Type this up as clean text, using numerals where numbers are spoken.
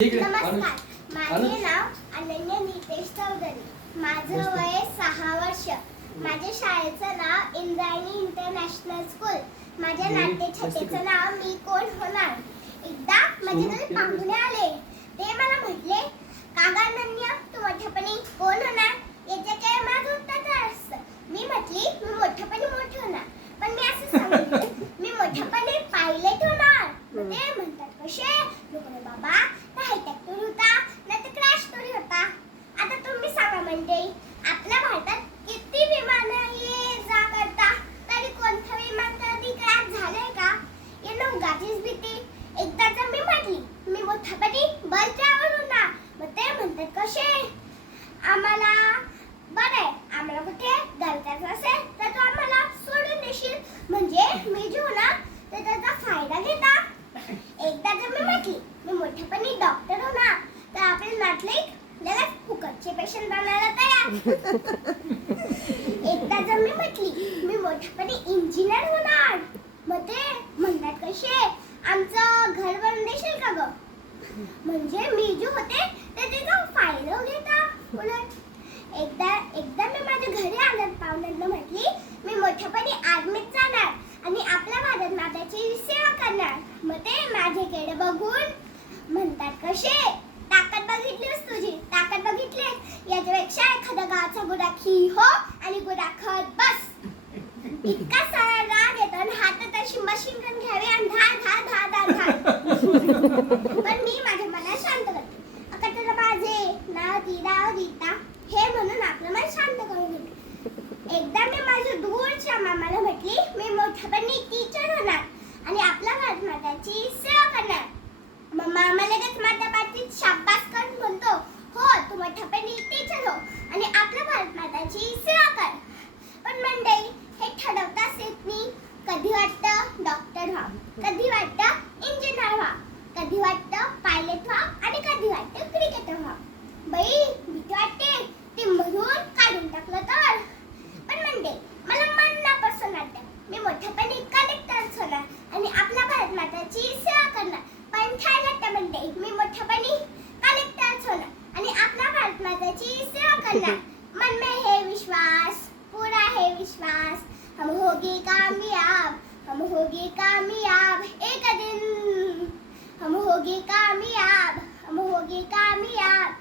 नमस्कार, माझे नाव अनन्या नितेश चौधरी. माझं वय 6 वर्ष. माझ्या शाळेचं नाव इंद्रायणी इंटरनॅशनल स्कूल. माझ्या नाट्यछटेचं नाव मी कोण होणार. एकदा माझ्या घरी पाहुणे आले. ते मला म्हटले, काका अनन्या, तू मोठेपणी कोण होणार? याचे काय माझं उत्तर असतं. मी म्हटली, मी मोठेपणी मोठे होणार. पण मी असं सांगितलं, मी मोठेपणी पायलट होणार. ते म्हणतात, कसे? बाबा, हायटेक्टर होता नाही तर क्रॅश तरी होता. आता तुम्ही सांगा मंडळी, आपल्या भारतात किती विमानं ये जा करता, तरी कोणतं विमान कधी क्रॅश झालंय का? या उगाचीच भीती. एकदा जर मी म्हटली, मी मोठ्यापणी बस ड्रायव्हर होणार. मग ते म्हणतात, कसे? आम्हाला बरं आहे, आम्हाला कुठे जायचं असेल तर तू आम्हाला सोडून देशील, म्हणजे मी जे होणार तर त्याचा फायदा घेता. एकदा जर मी म्हटली, मी मोठेपणी डॉक्टर होणार, तर आपले नाटलिक लगेच फुकटचे पेशंट बनायला तयार. एकदा जर मी म्हटली, मी मोठेपणी इंजिनियर होणार, मग ते म्हणतात, कसे? आमचं घर बनवून देशील का ग? म्हणजे मी जे होते ते त्याचा फायदा घेता. उलट एकदा मी माझ्या घरी आल्यात पाहुण्यांना म्हटली, मी मोठेपणी आर्मीत जाणार आणि आपल्या भारत माताची सेवा करणार. मग ते माझ्याकडे बघून म्हणतात, कसे? ताकद बघितलीस तुझी? ताकद बघितली? याच्यापेक्षा एखादा गावचा गुराखी हो आणि गुराखत बस. इतका सारा राग येतो आणि हातात अशी मशीन गन घ्यावी आणि धाड धाड धाड धाड धाड. पण मी माझ्या मनाला शांत करते. अका तुला माझे नाव रीता हे म्हणून आपलं मन शांत करून घेते. एकदा मी माझ्या दूरच्या मामाला म्हटली, मी मोठेपणी टीचर होणार आणि आपल्या भारत माताची सेवा करणार. मग मामा लगेच माझ्या पाठीत शाबास कर म्हणतो, हो तू मोठेपणी टीचर हो आणि आपल्या भारत माताची सेवा कर. पण मंडळी, हे ठरवताच येत नाही. कधी वाटतं डॉक्टर व्हा, कधी वाटतं इंजिनियर व्हा, कधी वाटतं पायलट व्हा आणि कधी वाटतं क्रिकेटर व्हा. बाई भीती वाटते, ते मधून काढून टाकलं तर. पण म्हणते, मला मनापासून वाटतं मी मोठेपणी कलेक्टर होणार आणि आपल्या भारत माताची सेवा करणार. पण काय वाटतं म्हणते, मी मोठेपणी कलेक्टर होणार आणि आपल्या भारत माताची सेवा करणार. मन में है विश्वास, पूरा है विश्वास, हम होगे कामयाब, हम होगे कामयाब एक दिन, हम होगे कामयाब, हम होगे कामयाब.